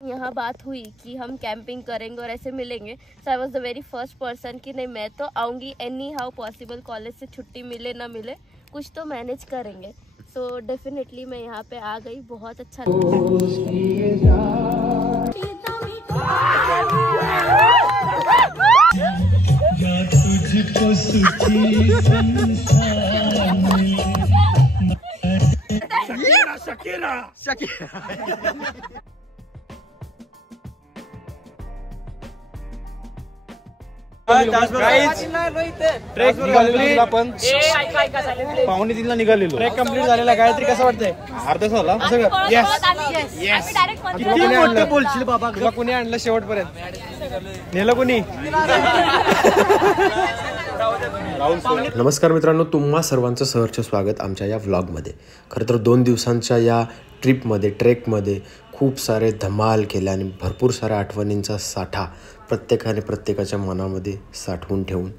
यहाँ बात हुई कि हम कैंपिंग करेंगे और ऐसे मिलेंगे, so I was the very first person कि नहीं मैं तो आऊँगी एनी हाउ पॉसिबल, कॉलेज से छुट्टी मिले ना मिले कुछ तो मैनेज करेंगे। सो डेफिनेटली मैं यहाँ पे आ गई, बहुत अच्छा आपण 2:45 निघालेलो. ट्रेक कम्प्लीट झालेला. गायत्री कसं वाटतंय? अर्धा झाला. बोलशील बाबा, तुला कोणी आणलं शेवटपर्यंत? नेलं कोणी? नमस्कार मित्रांनो, तुम्हा सर्वांचं सहर्ष स्वागत आमच्या या व्लॉगमध्ये. खरं तर 2 दिवसांच्या या ट्रिपमध्ये ट्रेकमध्ये खूप सारे धमाल केले आणि भरपूर साऱ्या आठवणींचा साठा प्रत्येकाने प्रत्येकाच्या मनामध्ये साठवून ठेवून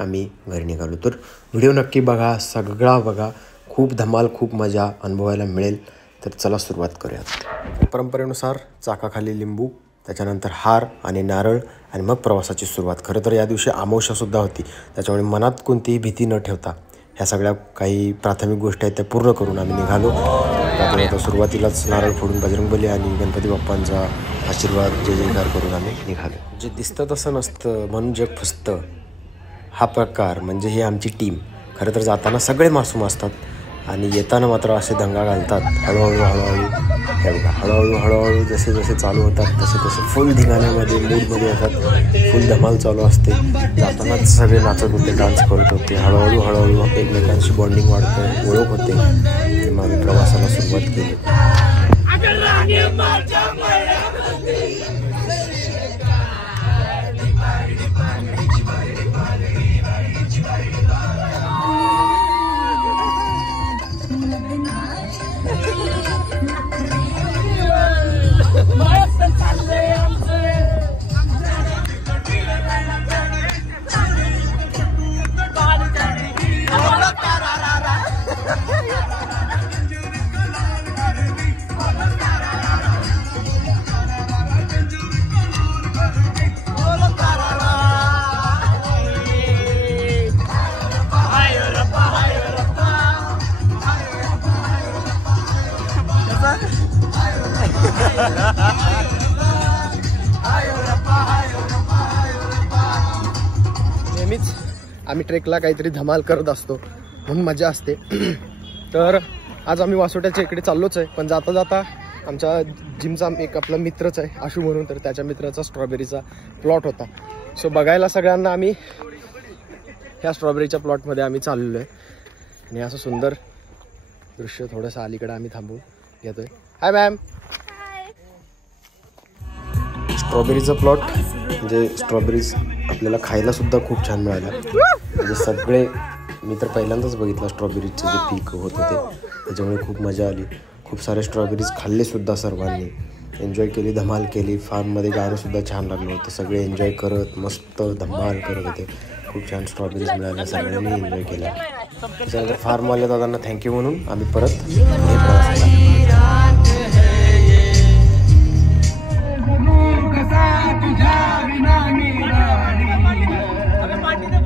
आम्ही घरी निघालो. तर व्हिडिओ नक्की बघा, सगळा बघा, खूप धमाल खूप मजा अनुभवायला मिळेल. तर चला सुरुवात करूयात. परंपरेनुसार चाकाखाली लिंबू, त्याच्यानंतर हार आणि नारळ आणि मग प्रवासाची सुरुवात. खरं तर या दिवशी अमावस्यासुद्धा होती, त्याच्यामुळे मनात कोणतीही भीती न ठेवता ह्या सगळ्या काही प्राथमिक गोष्टी आहेत त्या पूर्ण करून आम्ही निघालो. आता सुरुवातीलाच नारळ फोडून बजरंगबली आणि गणपती बाप्पांचा आशीर्वाद जय जयकार करून आम्ही निघालो. जे दिसतं तसं नसतं म्हणून जग फसतं, हा प्रकार म्हणजे ही आमची टीम. खरं तर जाताना सगळे मासूम असतात आणि येताना मात्र असे दंगा घालतात. हळूहळू जसे जसे चालू होतात तसे तसे फुल धिंगाण्यामध्ये मूडमध्ये येतात. फुल धमाल चालू असते. जातानाच सगळे नाचत होते, डान्स करत होते. हळूहळू एकमेकांशी बॉन्डिंग वाढतं, ओळख होते. मग आम्ही प्रवासाला सुरुवात केली. नेहमीच आम्ही ट्रेकला काहीतरी धमाल करत असतो म्हणून मजा असते. तर आज आम्ही वासोट्याच्या इकडे चाललोच आहे, पण जाता जाता आमच्या जिमचा एक आपला मित्रच आहे आशू म्हणून, तर त्याच्या मित्राचा स्ट्रॉबेरीचा प्लॉट होता. सो बघायला सगळ्यांना आम्ही ह्या स्ट्रॉबेरीच्या प्लॉटमध्ये आम्ही चाललेलो आहे आणि असं सुंदर दृश्य थोडंसं अलीकडे आम्ही थांबून घेतोय. हाय मॅम. स्ट्रॉबेरीचा प्लॉट म्हणजे स्ट्रॉबेरीज आपल्याला खायला सुद्धा खूप छान मिळाल्या. म्हणजे सगळे मी तर पहिल्यांदाच बघितलं स्ट्रॉबेरीचे जे पीक होत होते, त्याच्यामुळे खूप मजा आली. खूप सारे स्ट्रॉबेरीज खाल्ले सुद्धा, सर्वांनी एन्जॉय केली, धमाल केली. फार्ममध्ये गाणंसुद्धा छान लागलं होतं. सगळे एन्जॉय करत मस्त धमाल करत होते. खूप छान स्ट्रॉबेरीज मिळाल्या, सगळ्यांनी एन्जॉय केल्या. त्याच्यानंतर फार्मवाल्या दादांना थँक्यू म्हणून आम्ही परत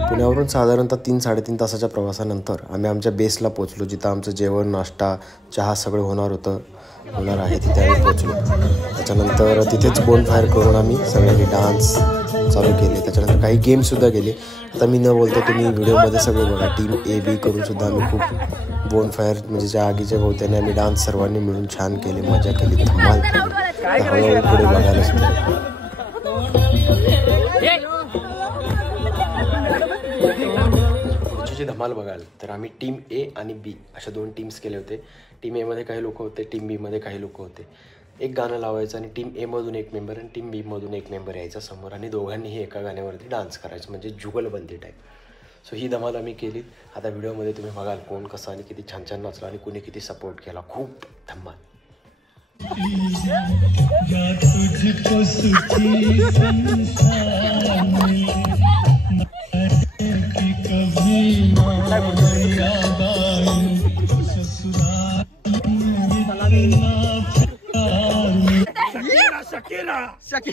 पुण्यावरून साधारणतः 3-3.5 तासाच्या प्रवासानंतर आम्ही आमच्या बेसला पोचलो, जिथं आमचं जेवण, नाश्ता, चहा सगळं होणार आहे तिथे आम्ही पोचलो. त्याच्यानंतर तिथेच बोनफायर करून आम्ही सगळ्यांनी डान्स चालू केले. त्याच्यानंतर काही गेमसुद्धा गेले. आता मी न बोलतो तुम्ही व्हिडिओमध्ये सगळे बघा. टीम A-B करून सुद्धा आम्ही खूप बोनफायर म्हणजे ज्या आगीच्या भोवत्याने आम्ही डान्स सर्वांनी मिळून छान केले, मजा केली, धमाल केली. हळूहळू पुढे बघायला सुद्धा धमाल बघाल तर आम्ही टीम A आणि B अशा 2 टीम्स केले होते. टीम A मध्ये काही लोक होते, टीम B मध्ये काही लोक होते. एक गाणं लावायचं आणि टीम A मधून एक मेंबर आणि टीम B मधून एक मेंबर यायचा समोर आणि दोघांनीही एका गाण्यावरती डान्स करायचं, म्हणजे जुगलबंदी टाईप. सो ही धमाल आम्ही केली. आता व्हिडिओमध्ये तुम्ही बघाल कोण कसं आणि किती छान छान नाचला आणि कुणी किती सपोर्ट केला. खूप धमाल. कर्नाटकी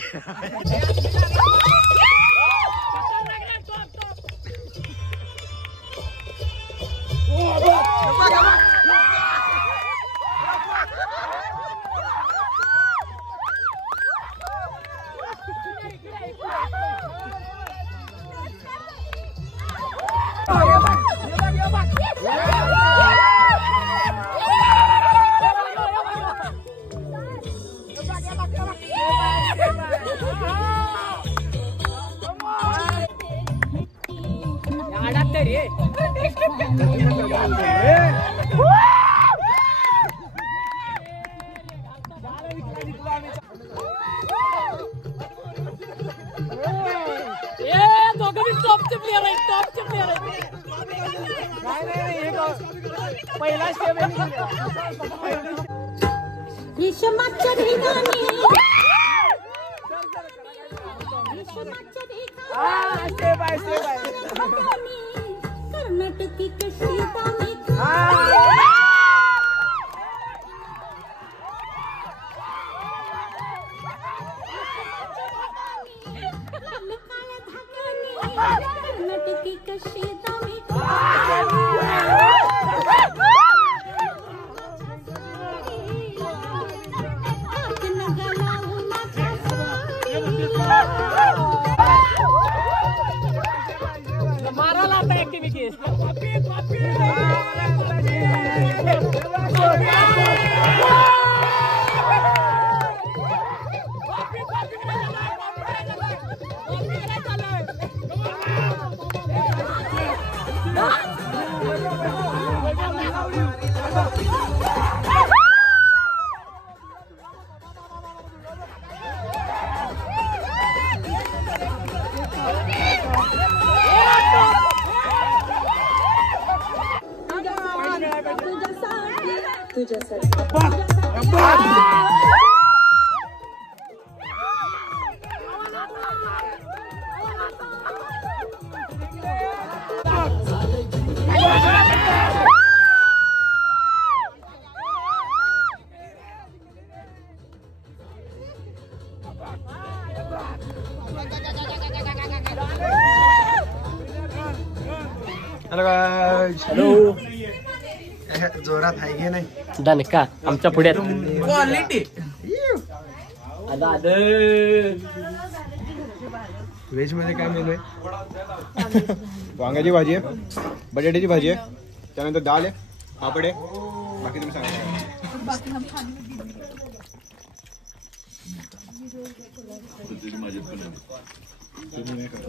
कशी कर्नाटकी कशी मारा लाता ऍक्टिव्हिटीज हॅलो गाइस. हॅलो जोरात आहे की नाही दणका आमच्या पुढ्यात क्वालिटी व्हेज मध्ये काय मेनू आहे? वांग्याची भाजी आहे, बटाट्याची भाजी आहे, त्यानंतर दाल आहे, पापड आहे, बाकी तुम्ही सांगा.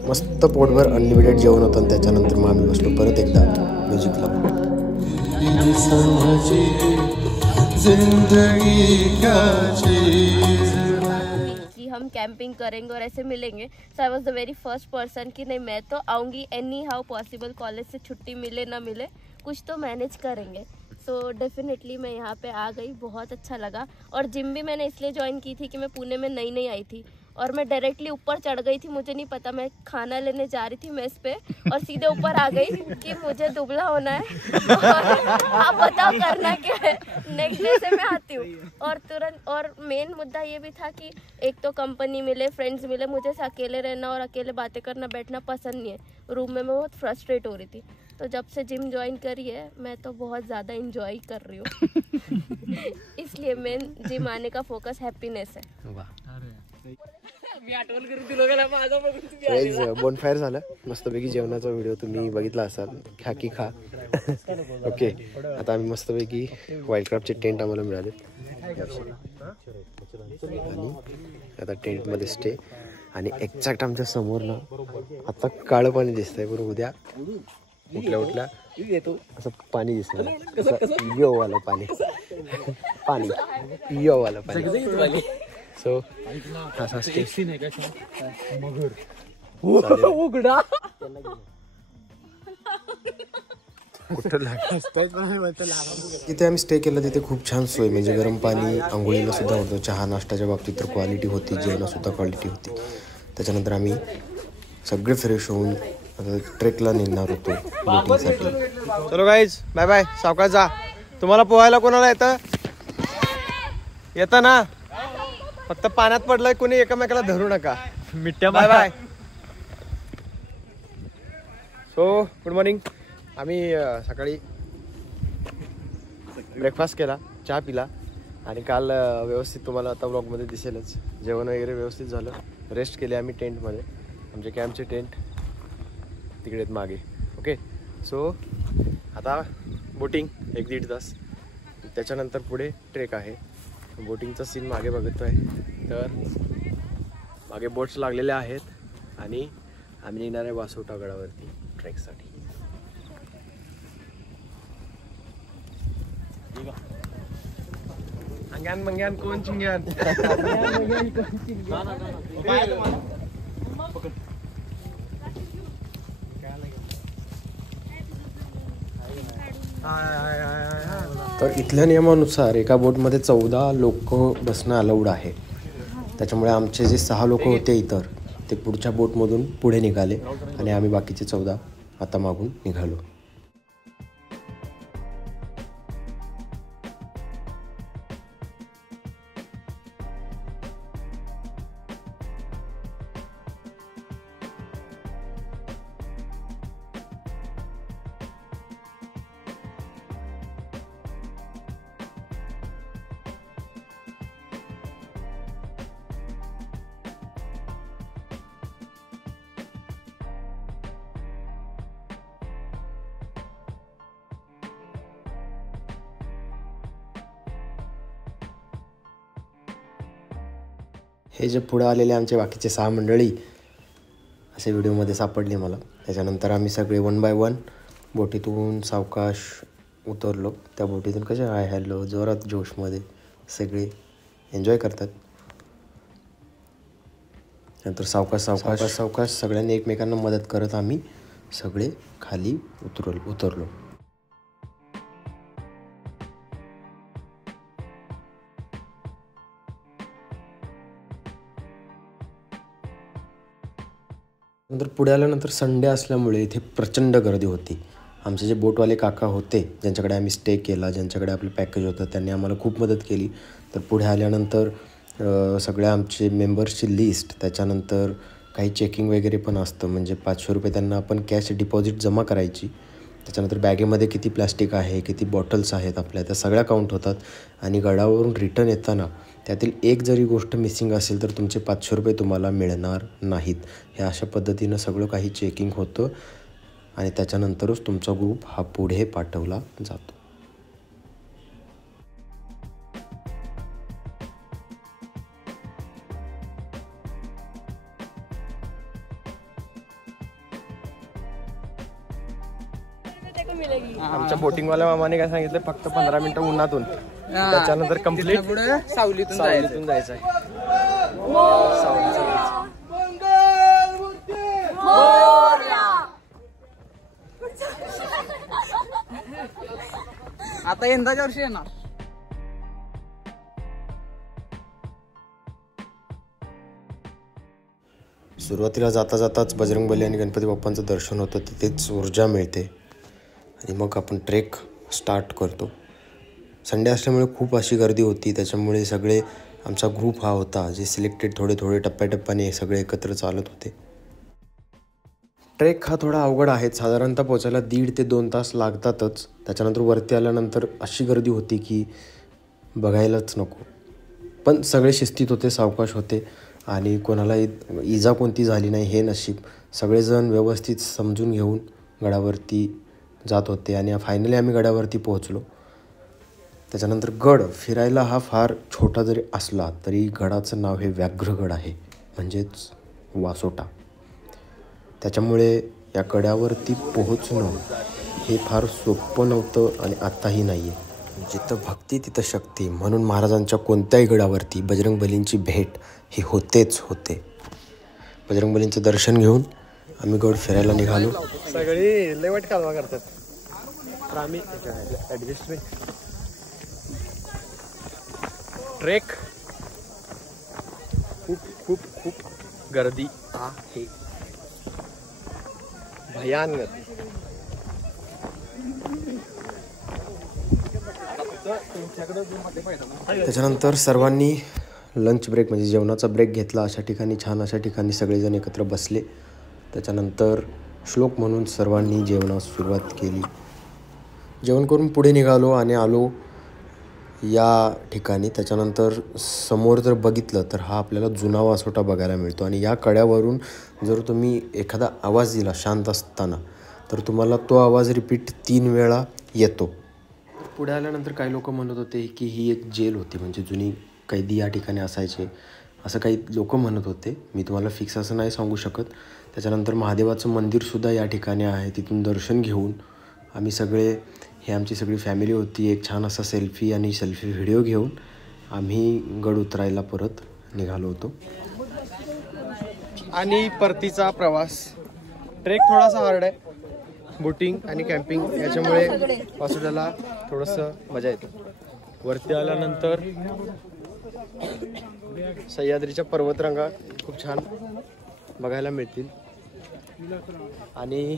मस्त पोटभर अनलिमिटेड जेवण होतं आणि त्याच्यानंतर मग आम्ही बसलो परत एकदा म्युझिकला. कि हम कैंपिंग करेंगे और ऐसे मिलेंगे. So I was the very first person कि नहीं मैं तो आऊँगी एनी हाउ पॉसिबल. कॉलेज से छुट्टी मिले ना मिले कुछ तो मैनेज करेंगे. सो डेफिनेटली मैं यहाँ पे आ गई, बहुत अच्छा लगा. और जिम भी मैंने इसलिए ज्वाइन की थी कि मैं पुणे में नई आई थी और मैं डायरेक्टली ऊपर चढ़ गई थी. मुझे नहीं पता, मैं खाना लेने जा रही थी मेस पे और सीधे ऊपर आ गई कि मुझे दुबला होना है और आप बताओ करना क्या है. नेक्स्ट डे से मैं आती हूँ और तुरंत. और मेन मुद्दा ये भी था कि एक तो कंपनी मिले, फ्रेंड्स मिले. मुझे अकेले रहना और अकेले बातें करना बैठना पसंद नहीं है. रूम में मैं बहुत फ्रस्ट्रेट हो रही थी. तो जब से जिम ज्वाइन करी है मैं तो बहुत ज़्यादा इंजॉय कर रही हूँ. इसलिए मेन जिम आने का फोकस हैप्पीनेस है. बोनफायर झालं मस्तपैकी. जेवणाचा व्हिडिओ तुम्ही बघितला असाल. खा की खा. ओके, आता आम्ही मस्तपैकी वाईल्डक्राफ्टचे टेंट आम्हाला मिळाले आणि आता टेंटमध्ये स्टे. आणि एक्झॅक्ट आमच्या समोर ना आता काळं पाणी दिसतंय, पण उद्या उठल्या असं पाणी दिसणार. योवालं पाणी पाणी योवालं पाणी. सो असा स्टेशन उघडा तिथे आम्ही स्टे केलं. तिथे खूप छान सोय, म्हणजे गरम पाणी आंघोळीला सुद्धा होतं. चहा नाश्त्याच्या बाबतीत तर क्वालिटी होती, जेवणासुद्धा क्वालिटी होती. त्याच्यानंतर आम्ही सगळे फ्रेश होऊन आता ट्रेकला निघणार होतो बोटिंगसाठी. चलो गाईज, बाय बाय. सावकाश जा. तुम्हाला पोहायला कोणाला येतं ना? फक्त पाण्यात पडलाय, कोणी एकमेकाला धरू नका. मिठ्या bye bye. So good morning. आम्ही सकाळी ब्रेकफास्ट केला, चहा पिला आणि काल व्यवस्थित तुम्हाला आता ब्लॉगमध्ये दिसेलच जेवण वगैरे व्यवस्थित झालं. रेस्ट केले आम्ही टेंटमध्ये. आमचे कॅम्पचे टेंट तिकडे आहेत मागे. ओके. सो आता बोटिंग 1-1.5 तास, त्याच्यानंतर पुढे ट्रेक आहे. बोटिंगचा सीन मागे बघतोय तर मागे बोट्स लागलेले आहेत आणि आम्ही निघणार आहे वासोटा गडावरती ट्रेकसाठी. अंग्यान मंग्यान कोण चिंग्यान. तर इथल्या नियमानुसार एका बोटमध्ये 14 लोक बसणं अलाउड आहे. त्याच्यामुळे आमचे जे 6 लोक होते इतर, ते पुढच्या बोटमधून पुढे निघाले आणि आम्ही बाकीचे 14 आता मागून निघालो. हे जे पुढं आलेले आमचे बाकीचे 6 मंडळी असे व्हिडिओमध्ये सापडले मला. त्याच्यानंतर आम्ही सगळे 1 बाय 1 बोटीतून सावकाश उतरलो. त्या बोटीतून कसे हाय हॅलो जोरात जोशमध्ये सगळे एन्जॉय करतात. नंतर सावकाश सगळ्यांनी एकमेकांना मदत करत आम्ही सगळे खाली उतरलो. नंतर पुढे आल्यानंतर संडे असल्यामुळे इथे प्रचंड गर्दी होती. आमचे जे बोटवाले काका होते, ज्यांच्याकडे आम्ही स्टे केला, ज्यांच्याकडे आपलं पॅकेज होतं, त्यांनी आम्हाला खूप मदत केली. तर पुढे आल्यानंतर सगळ्या आमचे मेंबर्सची लिस्ट, त्याच्यानंतर काही चेकिंग वगैरे पण असतं. म्हणजे 500 रुपये त्यांना आपण कॅश डिपॉझिट जमा करायची. त्याच्यानंतर बॅगेमध्ये किती प्लॅस्टिक आहे, किती बॉटल्स आहेत आपल्या, त्या सगळ्या काउंट होतात. आणि गडावरून रिटर्न येताना त्यातील एक जरी गोष्ट मिसिंग असेल तर तुमचे 500 रुपये तुम्हाला मिळणार नाहीत. हे अशा पद्धतीनं सगळं काही चेकिंग होतं आणि त्याच्यानंतरच तुमचा ग्रुप हा पुढे पाठवला जातो. आमच्या बोटिंगवाल्या मामाने काय सांगितलं, फक्त 15 मिनिटं उन्हातून, त्याच्यानंतर कंप्लीट सावलीतून जायचं आहे. आता यंदाच्या वर्षी येणार. सुरुवातीला जाताच बजरंगबली आणि गणपती बाप्पांचं दर्शन होतं. तिथेच ऊर्जा मिळते आणि मग आपण ट्रेक स्टार्ट करतो. संडे असल्यामुळे खूप अशी गर्दी होती. त्याच्यामुळे सगळे आमचा ग्रुप हा होता, जे सिलेक्टेड थोडे टप्प्याटप्प्याने सगळे एकत्र चालत होते. ट्रेक हा थोडा अवघड आहे. साधारणतः पोचायला 1.5 ते 2 तास लागतातच. त्याच्यानंतर वरती आल्यानंतर अशी गर्दी होती की बघायलाच नको. पण सगळे शिस्तीत होते, सावकाश होते आणि कोणाला इजा कोणती झाली नाही हे नशीब. सगळेजण व्यवस्थित समजून घेऊन गडावरती जात होते आणि फायनली आम्ही गडावरती पोहोचलो. त्याच्यानंतर गड फिरायला हा फार छोटा जरी असला तरी गडाचं नाव हे व्याघ्रगड आहे, म्हणजेच वासोटा. त्याच्यामुळे या गडावरती पोहोचणं हे फार सोपं नव्हतं आणि आत्ताही नाही आहे. जिथं भक्ती तिथं शक्ती, म्हणून महाराजांच्या कोणत्याही गडावरती बजरंगबलींची भेट ही होतेच होते. बजरंगबलींचं दर्शन घेऊन आम्ही गड फिरायला निघालो. सगळी लेवट कालवा करतात. तर आम्ही ॲडजस्टमेंट ट्रेक खूप गर्दी आहे, भयानक. त्याच्यानंतर सर्वांनी लंच ब्रेक म्हणजे जेवणाचा ब्रेक घेतला. अशा ठिकाणी छान अशा ठिकाणी सगळेजण एकत्र बसले. त्याच्यानंतर श्लोक म्हणून सर्वांनी जेवणास सुरुवात केली. जेवण करून पुढे निघालो आणि आलो या ठिकाणी. त्याच्यानंतर समोर जर बघितलं तर हा आपल्याला जुना वासोटा बघायला मिळतो आणि या कड्यावरून जर तुम्ही एखादा आवाज दिला शांत असताना तर तुम्हाला तो आवाज रिपीट 3 वेळा येतो. पुढे आल्यानंतर काही लोक म्हणत होते की ही एक जेल होती, म्हणजे जुनी कैदी या ठिकाणी असायचे असं काही लोक म्हणत होते. मी तुम्हाला फिक्स असं नाही सांगू शकत. त्याच्यानंतर महादेवाचं मंदिरसुद्धा या ठिकाणी आहे. तिथून दर्शन घेऊन आम्ही सगळे, हे आमची सगळी फॅमिली होती, एक छान असा सेल्फी व्हिडिओ घेऊन आम्ही गड उतरायला परत निघालो होतो. आणि परतीचा प्रवास. ट्रेक थोडासा हार्ड आहे, बोटिंग आणि कॅम्पिंग याच्यामुळे वासोट्याला थोडंसं मजा येते. वरती आल्यानंतर सह्याद्रीच्या पर्वतरांगा खूप छान बघायला मिळतील. आणि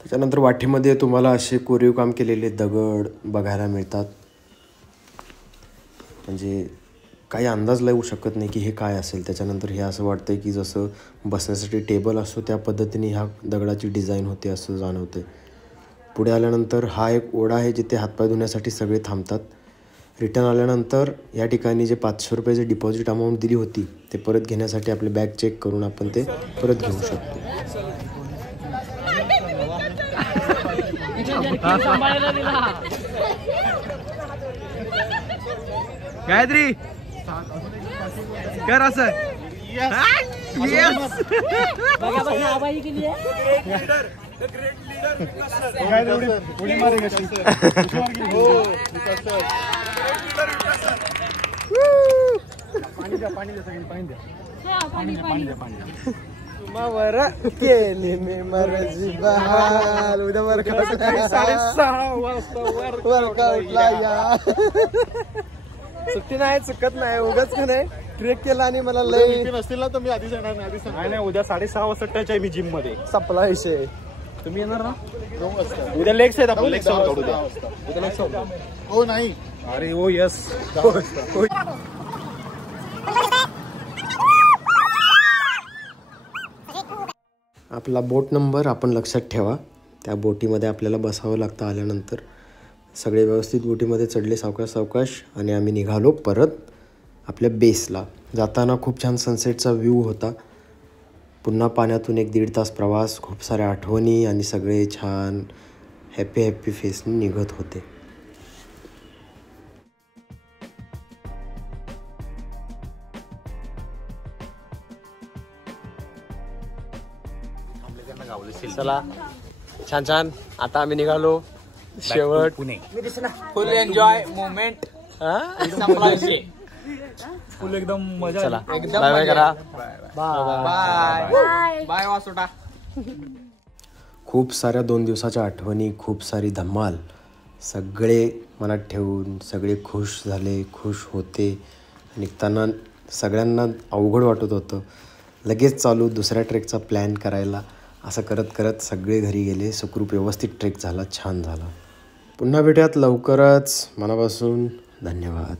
त्याच्यानंतर वाटेमध्ये तुम्हाला असे कोरीव काम केलेले दगड बघायला मिळतात. म्हणजे काही अंदाज लावू शकत नाही की हे काय असेल. त्याच्यानंतर हे असं वाटतं की जसं बसण्यासाठी टेबल असतो त्या पद्धतीने ह्या दगडाची डिझाईन होते असं जाणवते. पुढे आल्यानंतर हा एक ओढा आहे जिथे हातपाय धुण्यासाठी सगळे थांबतात. रिटर्न आल्यानंतर या ठिकाणी जे 500 रुपयाचे डिपॉझिट अमाऊंट दिली होती ते परत घेण्यासाठी आपले बॅग चेक करून आपण ते परत घेऊ शकतो. गायत्री कर असं. उडी मारेगा. मावर केली मी मर्जी बहाल. उद्या वर्कआउट 6:30 वाजता वर्कआउटला या. सुट्टी नाही, चुकत नाही, उगाच का नाही. ट्रेक केला आणि मला लय नसतील ना तर मी आधीच येणार नाही. नाही उद्या 6:30 वाजता टच आहे मी जिम मध्ये. संपला विषय. तुम्ही येणार ना? उद्या लेग्स आहेत आपले. लेग्स वर्कआउट उद्या. Legs workout. हो नाही. अरे ओ यस. आपला बोट नंबर आपण लक्षात ठेवा. त्या बोटीमध्ये आपल्याला बसावं लागतं. आल्यानंतर सगळे व्यवस्थित बोटीमध्ये चढले सावकाश आणि आम्ही निघालो परत आपल्या बेसला. जाताना खूप छान सनसेटचा व्ह्यू होता. पुन्हा पाण्यातून 1-1.5 तास प्रवास, खूप साऱ्या आठवणी आणि सगळे छान हॅपी फेसने निघत होते. चला छान. आता आम्ही निघालो शेवट Pune. Full enjoy moment. Full एकदम मजा. चला बाय करा. Bye bye Vasota. खूप साऱ्या 2 दिवसाच्या आठवणी, खूप सारी धमाल, सगळे मनात ठेवून सगळे खुश झाले, खुश होते. निघताना सगळ्यांना अवघड वाटत होतं. लगेच चालू दुसऱ्या ट्रेकचा प्लॅन करायला. असं करत सगळे घरी गेले. सुखरूप व्यवस्थित ट्रेक झाला, छान झाला. पुन्हा भेटूयात लवकरच. मनापासून धन्यवाद.